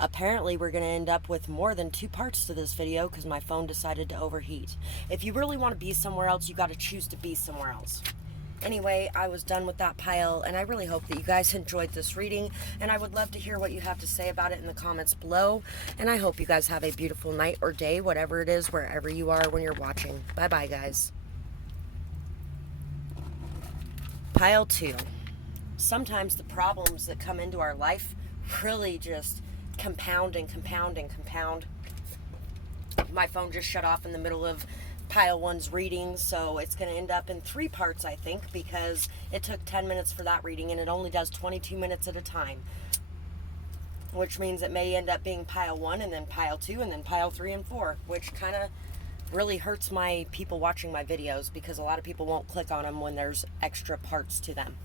Apparently, we're going to end up with more than 2 parts to this video because my phone decided to overheat. If you really want to be somewhere else, you got to choose to be somewhere else. Anyway, I was done with that pile, and I really hope that you guys enjoyed this reading, and I would love to hear what you have to say about it in the comments below, and I hope you guys have a beautiful night or day, whatever it is, wherever you are when you're watching. Bye-bye, guys. Pile 2. Sometimes the problems that come into our life really just compound and compound and compound. My phone just shut off in the middle of pile 1's reading, so it's going to end up in 3 parts, I think, because it took 10 minutes for that reading and it only does 22 minutes at a time, which means it may end up being pile 1 and then pile 2 and then pile 3 and 4, which kind of really hurts my people watching my videos because a lot of people won't click on them when there's extra parts to them.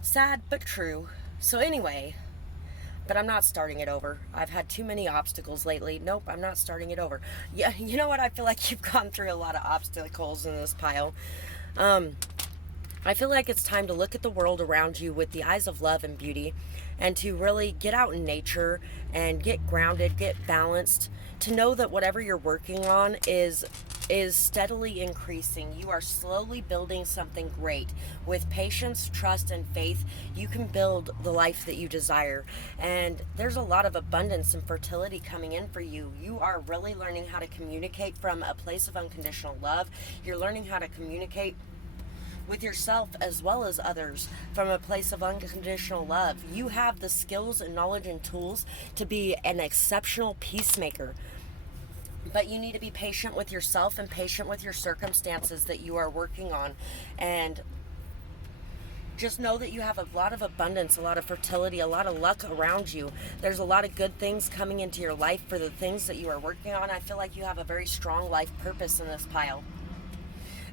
Sad but true. So anyway, but I'm not starting it over. I've had too many obstacles lately. Nope, I'm not starting it over. Yeah, you know what? I feel like you've gone through a lot of obstacles in this pile. I feel like it's time to look at the world around you with the eyes of love and beauty, and to really get out in nature and get grounded, get balanced, to know that whatever you're working on is steadily increasing. You are slowly building something great. With patience, trust, and faith, you can build the life that you desire. And there's a lot of abundance and fertility coming in for you. You are really learning how to communicate from a place of unconditional love. You're learning how to communicate with yourself as well as others from a place of unconditional love. You have the skills and knowledge and tools to be an exceptional peacemaker. But you need to be patient with yourself and patient with your circumstances that you are working on. And just know that you have a lot of abundance, a lot of fertility, a lot of luck around you. There's a lot of good things coming into your life for the things that you are working on. I feel like you have a very strong life purpose in this pile.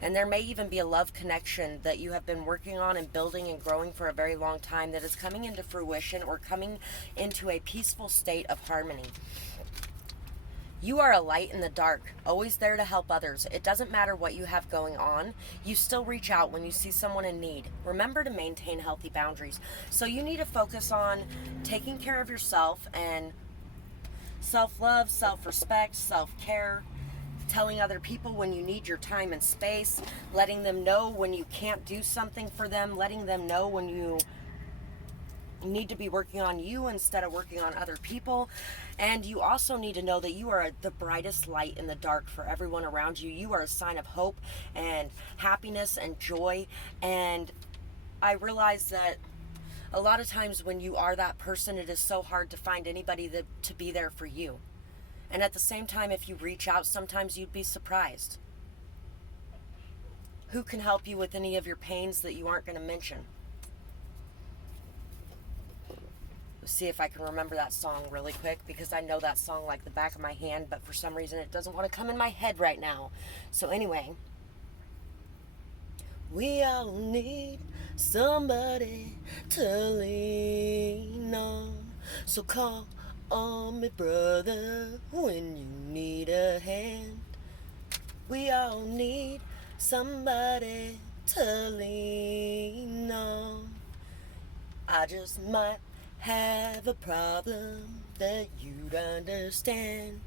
And there may even be a love connection that you have been working on and building and growing for a very long time that is coming into fruition or coming into a peaceful state of harmony. You are a light in the dark, always there to help others. It doesn't matter what you have going on. You still reach out when you see someone in need. Remember to maintain healthy boundaries. So you need to focus on taking care of yourself and self-love, self-respect, self-care, telling other people when you need your time and space, letting them know when you can't do something for them, letting them know when you need to be working on you instead of working on other people. And you also need to know that you are the brightest light in the dark for everyone around you. You are a sign of hope and happiness and joy. And I realize that a lot of times when you are that person, it is so hard to find anybody to be there for you. And at the same time, if you reach out, sometimes you'd be surprised. Who can help you with any of your pains that you aren't going to mention? Let's see if I can remember that song really quick, because I know that song like the back of my hand, but for some reason it doesn't want to come in my head right now. So anyway, we all need somebody to lean on. So call on me, brother, when you need a hand. We all need somebody to lean on. I just might have a problem that you'd understand.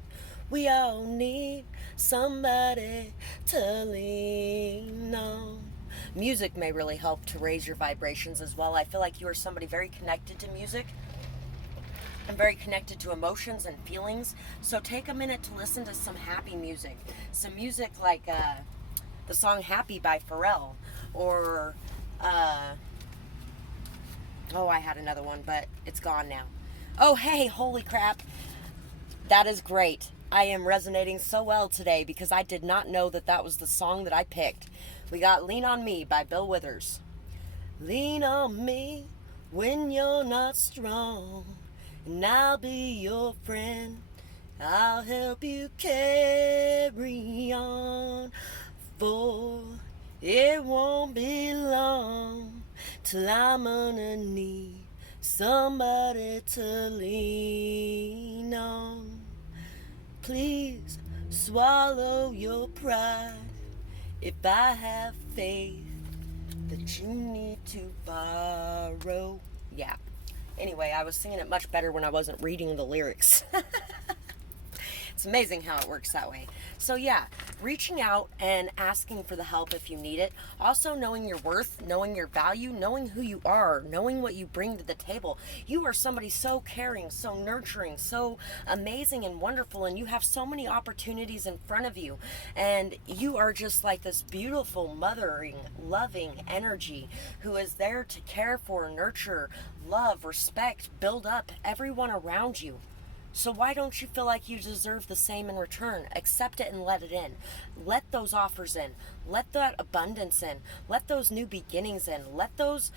We all need somebody to lean on. Music may really help to raise your vibrations as well. I feel like you are somebody very connected to music. I'm very connected to emotions and feelings. So take a minute to listen to some happy music. Some music like the song Happy by Pharrell. Or, oh, I had another one, but it's gone now. Oh, hey, holy crap. That is great. I am resonating so well today because I did not know that that was the song that I picked. We got Lean on Me by Bill Withers. Lean on me when you're not strong, and I'll be your friend. I'll help you carry on, for it won't be long till I'm gonna need somebody to lean on. Please swallow your pride if I have faith that you need to borrow. Yeah. Anyway, I was singing it much better when I wasn't reading the lyrics. It's amazing how it works that way. So yeah, reaching out and asking for the help if you need it. Also knowing your worth, knowing your value, knowing who you are, knowing what you bring to the table. You are somebody so caring, so nurturing, so amazing and wonderful, and you have so many opportunities in front of you. And you are just like this beautiful, mothering, loving energy who is there to care for, nurture, love, respect, build up everyone around you. So why don't you feel like you deserve the same in return? Accept it and let it in. Let those offers in. Let that abundance in. Let those new beginnings in. Let those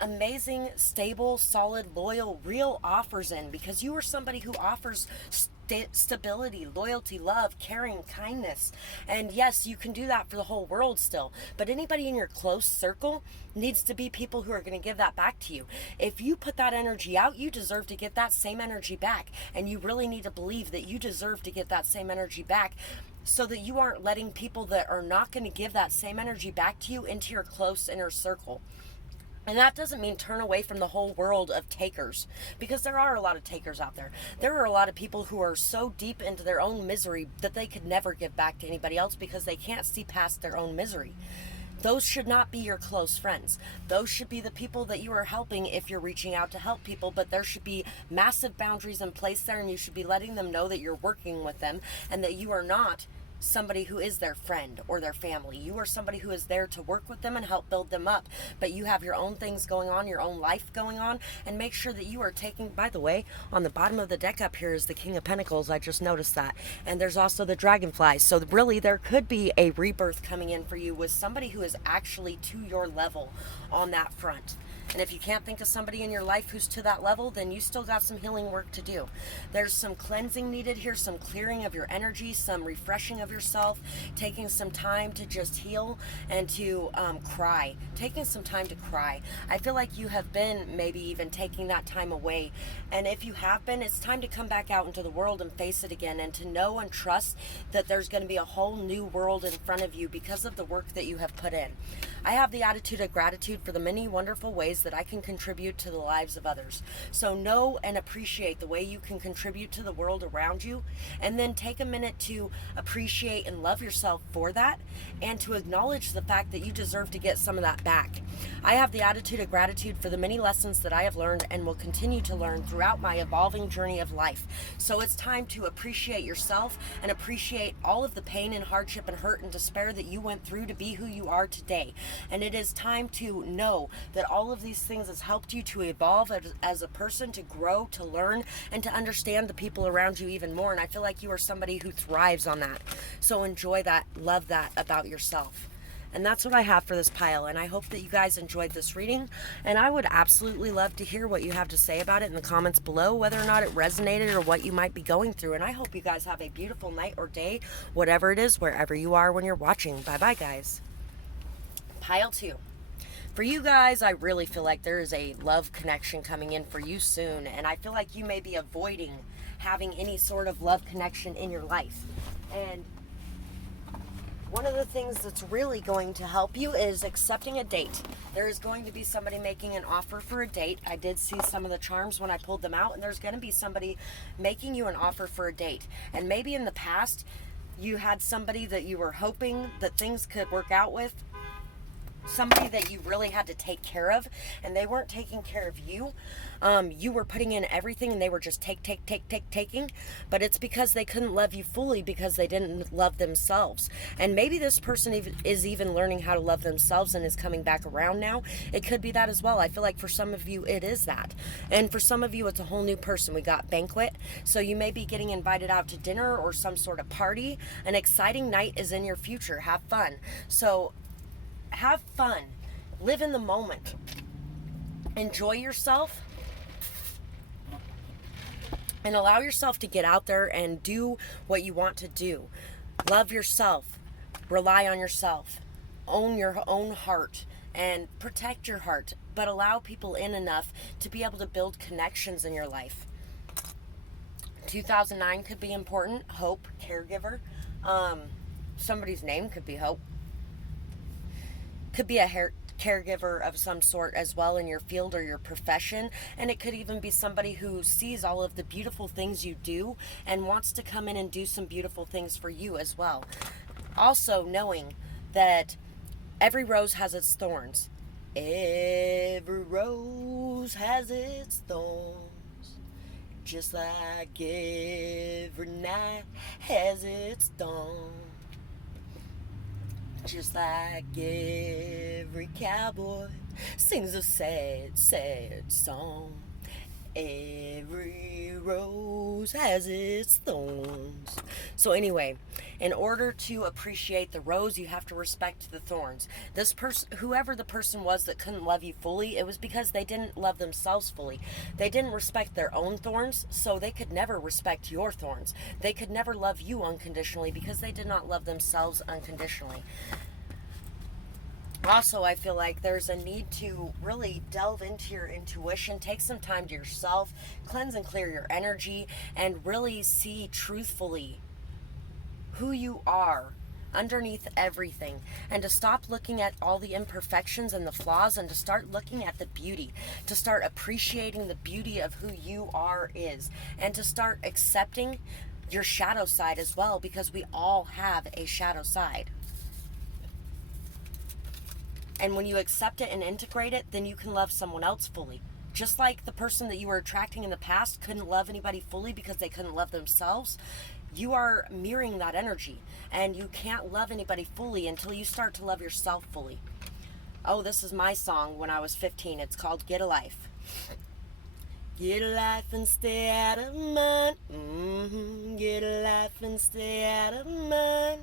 amazing, stable, solid, loyal, real offers in, because you are somebody who offers stability, loyalty, love, caring, kindness. And yes, you can do that for the whole world still, but anybody in your close circle needs to be people who are going to give that back to you. If you put that energy out, you deserve to get that same energy back, and you really need to believe that you deserve to get that same energy back, so that you aren't letting people that are not going to give that same energy back to you into your close inner circle. And that doesn't mean turn away from the whole world of takers, because there are a lot of takers out there. There are a lot of people who are so deep into their own misery that they could never give back to anybody else because they can't see past their own misery. Those should not be your close friends. Those should be the people that you are helping if you're reaching out to help people, but there should be massive boundaries in place there, and you should be letting them know that you're working with them and that you are not somebody who is their friend or their family. You are somebody who is there to work with them and help build them up, but you have your own things going on, your own life going on, and make sure that you are taking, by the way, on the bottom of the deck up here is the King of Pentacles. I just noticed that. And there's also the Dragonfly. So really there could be a rebirth coming in for you with somebody who is actually to your level on that front. And if you can't think of somebody in your life who's to that level, then you still got some healing work to do. There's some cleansing needed here, some clearing of your energy, some refreshing of yourself, taking some time to just heal and to cry. Taking some time to cry. I feel like you have been maybe even taking that time away. And if you have been, it's time to come back out into the world and face it again, and to know and trust that there's going to be a whole new world in front of you because of the work that you have put in. I have the attitude of gratitude for the many wonderful ways that I can contribute to the lives of others. So know and appreciate the way you can contribute to the world around you, and then take a minute to appreciate and love yourself for that, and to acknowledge the fact that you deserve to get some of that back. I have the attitude of gratitude for the many lessons that I have learned and will continue to learn throughout my evolving journey of life. So it's time to appreciate yourself and appreciate all of the pain and hardship and hurt and despair that you went through to be who you are today. And it is time to know that all of these things has helped you to evolve as a person, to grow, to learn, and to understand the people around you even more. And I feel like you are somebody who thrives on that. So enjoy that, love that about yourself. And that's what I have for this pile, and I hope that you guys enjoyed this reading, and I would absolutely love to hear what you have to say about it in the comments below, whether or not it resonated or what you might be going through. And I hope you guys have a beautiful night or day, whatever it is, wherever you are when you're watching. Bye-bye, guys. Pile 2. For you guys, I really feel like there is a love connection coming in for you soon, and I feel like you may be avoiding having any sort of love connection in your life. And one of the things that's really going to help you is accepting a date. There is going to be somebody making an offer for a date. I did see some of the charms when I pulled them out, and there's going to be somebody making you an offer for a date. And maybe in the past, you had somebody that you were hoping that things could work out with, somebody that you really had to take care of, and they weren't taking care of you. You were putting in everything, and they were just taking, but it's because they couldn't love you fully because they didn't love themselves. And maybe this person is even learning how to love themselves and is coming back around now. It could be that as well. I feel like for some of you it is that, and for some of you it's a whole new person. We got banquet, so you may be getting invited out to dinner or some sort of party. An exciting night is in your future. Have fun. So have fun, live in the moment, enjoy yourself, and allow yourself to get out there and do what you want to do. Love yourself, rely on yourself, own your own heart, and protect your heart, but allow people in enough to be able to build connections in your life. 2009 could be important. Hope, caregiver. Somebody's name could be Hope. Could be a caregiver of some sort as well in your field or your profession. And it could even be somebody who sees all of the beautiful things you do and wants to come in and do some beautiful things for you as well. Also knowing that every rose has its thorns. Every rose has its thorns, just like every night has its dawn. Just like every cowboy sings a sad, sad song. Every rose has its thorns. So anyway, in order to appreciate the rose, you have to respect the thorns. This person, whoever the person was that couldn't love you fully, it was because they didn't love themselves fully. They didn't respect their own thorns, so they could never respect your thorns. They could never love you unconditionally because they did not love themselves unconditionally. Also, I feel like there's a need to really delve into your intuition, take some time to yourself, cleanse and clear your energy, and really see truthfully who you are underneath everything, and to stop looking at all the imperfections and the flaws and to start looking at the beauty, to start appreciating the beauty of who you are is, and to start accepting your shadow side as well, because we all have a shadow side. And when you accept it and integrate it, then you can love someone else fully. Just like the person that you were attracting in the past couldn't love anybody fully because they couldn't love themselves, you are mirroring that energy. And you can't love anybody fully until you start to love yourself fully. Oh, this is my song when I was 15. It's called Get a Life. Get a life and stay out of mine. Get a life and stay out of mine.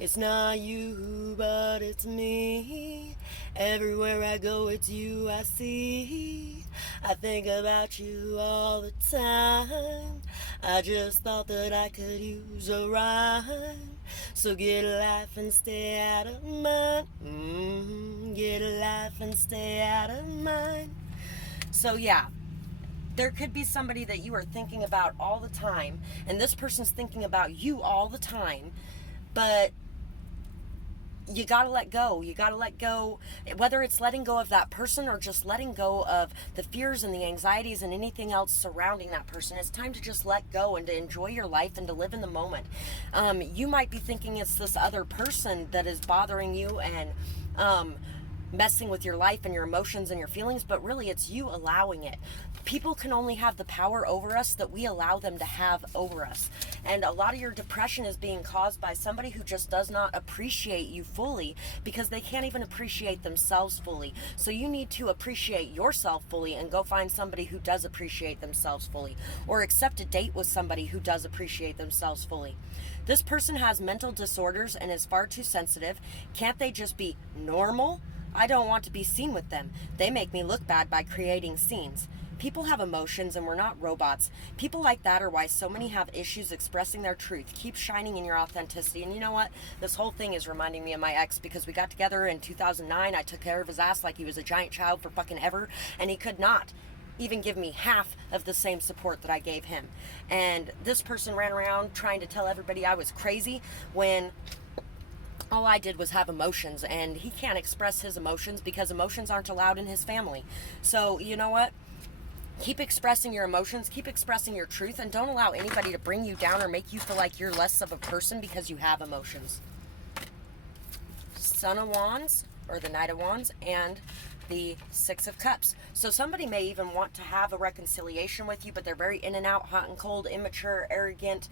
It's not you, but it's me. Everywhere I go, it's you I see. I think about you all the time. I just thought that I could use a rhyme. So get a life and stay out of mine. Get a life and stay out of mine. So yeah, there could be somebody that you are thinking about all the time, and this person's thinking about you all the time, but you gotta let go. You gotta let go, whether it's letting go of that person or just letting go of the fears and the anxieties and anything else surrounding that person. It's time to just let go and to enjoy your life and to live in the moment. You might be thinking it's this other person that is bothering you and messing with your life and your emotions and your feelings, but really it's you allowing it. People can only have the power over us that we allow them to have over us. And a lot of your depression is being caused by somebody who just does not appreciate you fully, because they can't even appreciate themselves fully. So you need to appreciate yourself fully and go find somebody who does appreciate themselves fully, or accept a date with somebody who does appreciate themselves fully. This person has mental disorders and is far too sensitive. Can't they just be normal? I don't want to be seen with them. They make me look bad by creating scenes. People have emotions and we're not robots. People like that are why so many have issues expressing their truth. Keep shining in your authenticity. And you know what? This whole thing is reminding me of my ex, because we got together in 2009. I took care of his ass like he was a giant child for fucking ever, and he could not even give me half of the same support that I gave him. And this person ran around trying to tell everybody I was crazy when all I did was have emotions, and he can't express his emotions because emotions aren't allowed in his family. So you know what? Keep expressing your emotions, keep expressing your truth, and don't allow anybody to bring you down or make you feel like you're less of a person because you have emotions. Son of Wands, or the Knight of Wands, and the Six of Cups. So somebody may even want to have a reconciliation with you, but they're very in and out, hot and cold, immature, arrogant.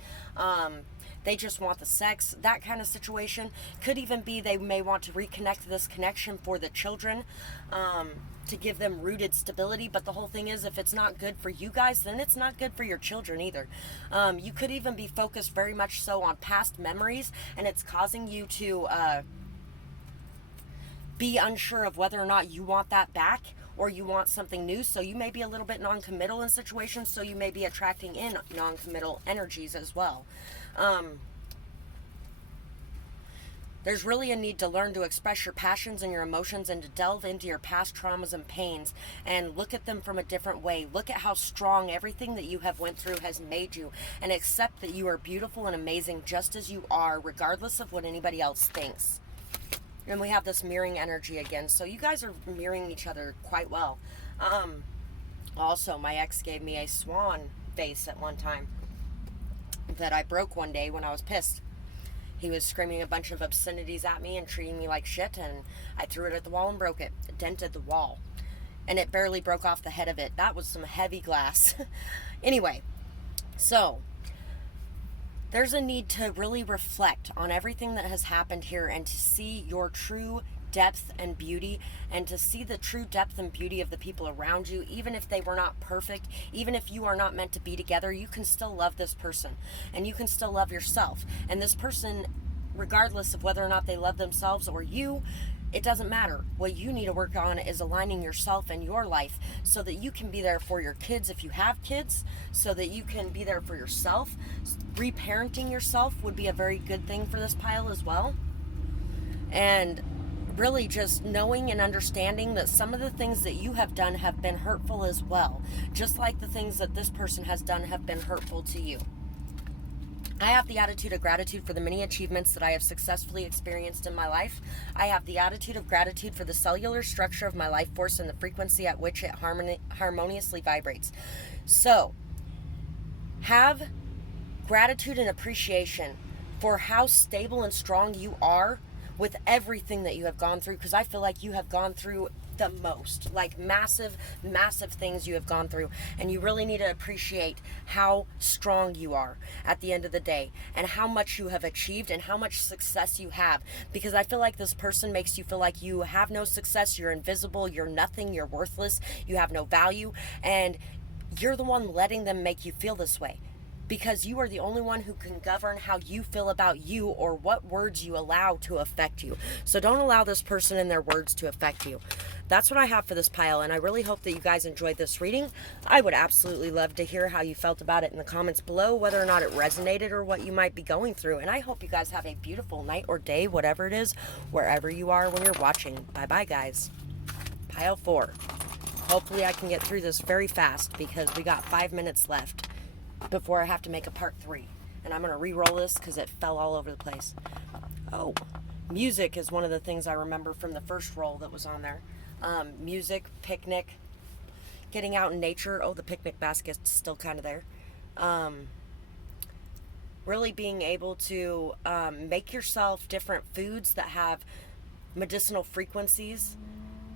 They just want the sex, that kind of situation. Could even be they may want to reconnect this connection for the children, to give them rooted stability. But the whole thing is, if it's not good for you guys, then it's not good for your children either. You could even be focused very much so on past memories, and it's causing you to be unsure of whether or not you want that back or you want something new. So you may be a little bit non-committal in situations, so you may be attracting in non-committal energies as well. There's really a need to learn to express your passions and your emotions, and to delve into your past traumas and pains and look at them from a different way. Look at how strong everything that you have went through has made you, and accept that you are beautiful and amazing just as you are, regardless of what anybody else thinks. And we have this mirroring energy again. So you guys are mirroring each other quite well. Also, my ex gave me a swan vase at one time that I broke one day when I was pissed. He was screaming a bunch of obscenities at me and treating me like shit, and I threw it at the wall and broke it. It dented the wall. And it barely broke off the head of it. That was some heavy glass. Anyway, so there's a need to really reflect on everything that has happened here and to see your true depth and beauty, and to see the true depth and beauty of the people around you. Even if they were not perfect, even if you are not meant to be together, you can still love this person, and you can still love yourself. And this person, regardless of whether or not they love themselves or you, it doesn't matter. What you need to work on is aligning yourself and your life so that you can be there for your kids if you have kids, so that you can be there for yourself. Reparenting yourself would be a very good thing for this pile as well. And really just knowing and understanding that some of the things that you have done have been hurtful as well, just like the things that this person has done have been hurtful to you. I have the attitude of gratitude for the many achievements that I have successfully experienced in my life. I have the attitude of gratitude for the cellular structure of my life force and the frequency at which it harmoniously vibrates. So, have gratitude and appreciation for how stable and strong you are with everything that you have gone through, because I feel like you have gone through the most, like massive things you have gone through, and you really need to appreciate how strong you are at the end of the day, and how much you have achieved and how much success you have, because I feel like this person makes you feel like you have no success, you're invisible, you're nothing, you're worthless, you have no value, and you're the one letting them make you feel this way. Because you are the only one who can govern how you feel about you, or what words you allow to affect you. So don't allow this person and their words to affect you. That's what I have for this pile, and I really hope that you guys enjoyed this reading. I would absolutely love to hear how you felt about it in the comments below, whether or not it resonated or what you might be going through. And I hope you guys have a beautiful night or day, whatever it is, wherever you are when you're watching. Bye-bye, guys. Pile 4. Hopefully I can get through this very fast, because we got 5 minutes left before I have to make a part 3. And I'm going to re-roll this because it fell all over the place. Oh, music is one of the things I remember from the first roll that was on there. Music, picnic, getting out in nature. Oh, the picnic basket's still kind of there. Really being able to make yourself different foods that have medicinal frequencies,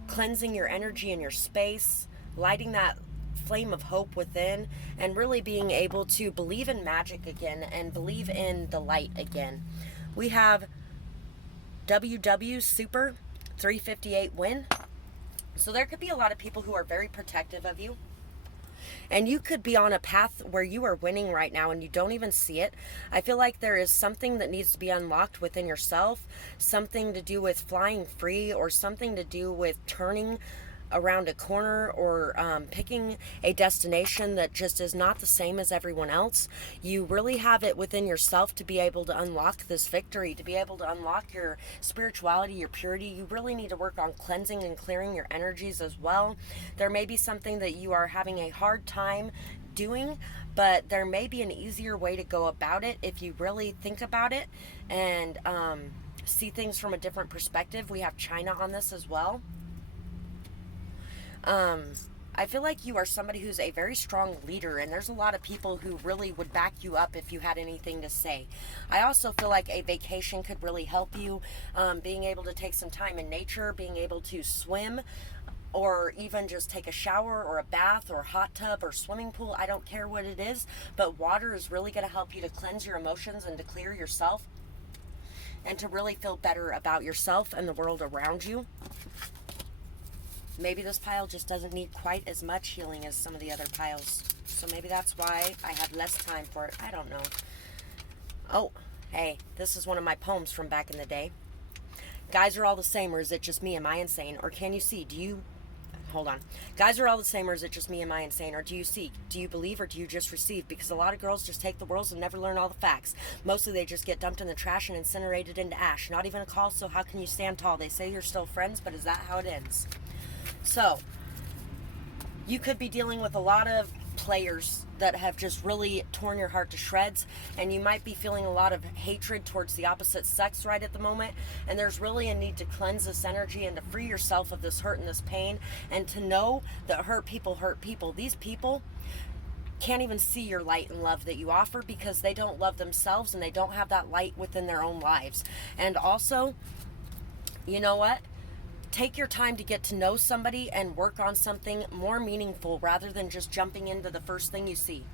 cleansing your energy and your space, lighting that flame of hope within, and really being able to believe in magic again and believe in the light again. We have WW Super 358 win. So there could be a lot of people who are very protective of you, and you could be on a path where you are winning right now and you don't even see it. I feel like there is something that needs to be unlocked within yourself, something to do with flying free, or something to do with turning around a corner, or picking a destination that just is not the same as everyone else. You really have it within yourself to be able to unlock this victory, to be able to unlock your spirituality, your purity. You really need to work on cleansing and clearing your energies as well. There may be something that you are having a hard time doing, but there may be an easier way to go about it if you really think about it and see things from a different perspective. We have China on this as well. I feel like you are somebody who's a very strong leader, and there's a lot of people who really would back you up if you had anything to say. I also feel like a vacation could really help you, being able to take some time in nature, being able to swim, or even just take a shower or a bath or a hot tub or swimming pool. I don't care what it is, but water is really going to help you to cleanse your emotions and to clear yourself, and to really feel better about yourself and the world around you. Maybe this pile just doesn't need quite as much healing as some of the other piles. So maybe that's why I have less time for it. I don't know. Oh, hey, this is one of my poems from back in the day. Guys are all the same, or is it just me? Am I insane? Or can you see? Do you... Hold on. Guys are all the same, or is it just me? Am I insane? Or do you seek? Do you believe, or do you just receive? Because a lot of girls just take the worlds and never learn all the facts. Mostly they just get dumped in the trash and incinerated into ash. Not even a call, so how can you stand tall? They say you're still friends, but is that how it ends? So, you could be dealing with a lot of players that have just really torn your heart to shreds, and you might be feeling a lot of hatred towards the opposite sex right at the moment, and there's really a need to cleanse this energy and to free yourself of this hurt and this pain, and to know that hurt people hurt people. These people can't even see your light and love that you offer because they don't love themselves and they don't have that light within their own lives. And also, you know what? Take your time to get to know somebody and work on something more meaningful rather than just jumping into the first thing you see.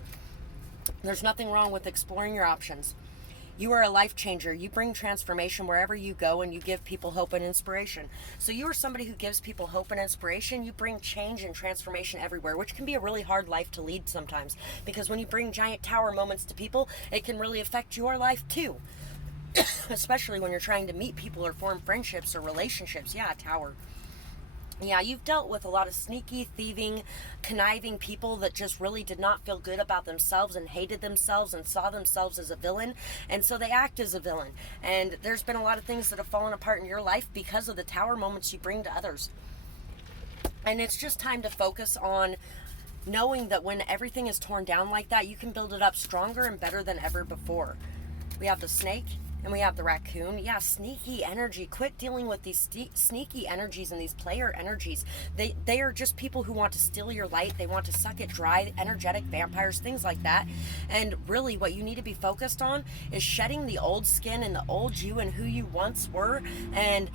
There's nothing wrong with exploring your options. You are a life changer. You bring transformation wherever you go, and you give people hope and inspiration. So you are somebody who gives people hope and inspiration. You bring change and transformation everywhere, which can be a really hard life to lead sometimes, because when you bring giant tower moments to people, it can really affect your life too. Especially when you're trying to meet people or form friendships or relationships. Yeah, tower. Yeah, you've dealt with a lot of sneaky, thieving, conniving people that just really did not feel good about themselves and hated themselves and saw themselves as a villain, and so they act as a villain. And there's been a lot of things that have fallen apart in your life because of the tower moments you bring to others. And it's just time to focus on knowing that when everything is torn down like that, you can build it up stronger and better than ever before. We have the snake. And we have the raccoon. Yeah, sneaky energy. Quit dealing with these sneaky energies and these player energies. They are just people who want to steal your light. They want to suck it dry, energetic vampires, things like that. And really what you need to be focused on is shedding the old skin and the old you and who you once were, and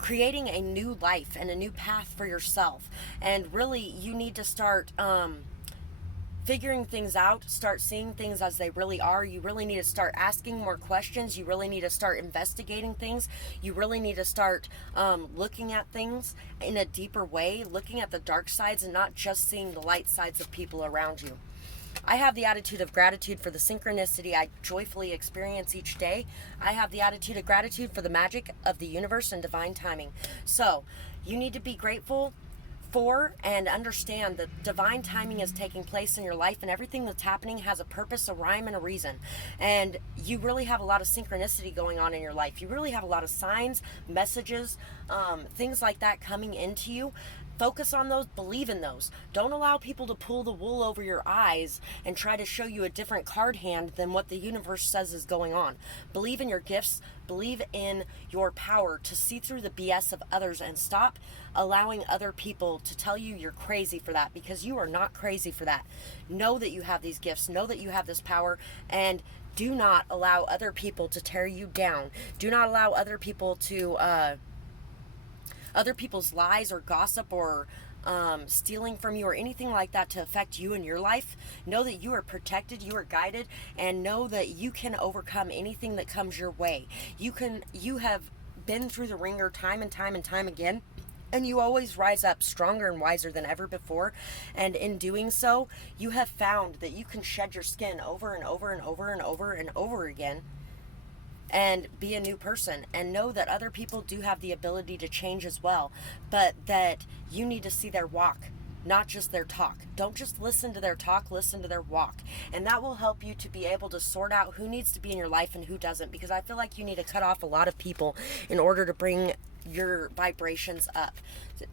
creating a new life and a new path for yourself. And really you need to start figuring things out, start seeing things as they really are. You really need to start asking more questions. You really need to start investigating things. You really need to start looking at things in a deeper way, looking at the dark sides and not just seeing the light sides of people around you. I have the attitude of gratitude for the synchronicity I joyfully experience each day. I have the attitude of gratitude for the magic of the universe and divine timing. So you need to be grateful for and understand that divine timing is taking place in your life, and everything that's happening has a purpose, a rhyme, and a reason. And you really have a lot of synchronicity going on in your life. You really have a lot of signs, messages, things like that coming into you. Focus on those, believe in those. Don't allow people to pull the wool over your eyes and try to show you a different card hand than what the universe says is going on. Believe in your gifts, believe in your power to see through the BS of others, and stop allowing other people to tell you you're crazy for that, because you are not crazy for that. Know that you have these gifts, know that you have this power, and do not allow other people to tear you down. Do not allow other people to other people's lies or gossip or stealing from you or anything like that to affect you in your life. Know that you are protected, you are guided, and know that you can overcome anything that comes your way. You have been through the ringer time and time and time again, and you always rise up stronger and wiser than ever before. And in doing so, you have found that you can shed your skin over and over and over and over and over again and be a new person, and know that other people do have the ability to change as well, but that you need to see their walk, not just their talk. Don't just listen to their talk, listen to their walk. And that will help you to be able to sort out who needs to be in your life and who doesn't, because I feel like you need to cut off a lot of people in order to bring your vibrations up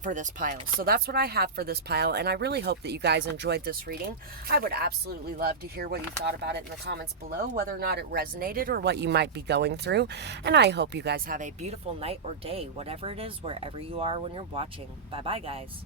for this pile. So that's what I have for this pile, and I really hope that you guys enjoyed this reading. I would absolutely love to hear what you thought about it in the comments below, whether or not it resonated or what you might be going through. And I hope you guys have a beautiful night or day, whatever it is, wherever you are when you're watching. Bye bye, guys.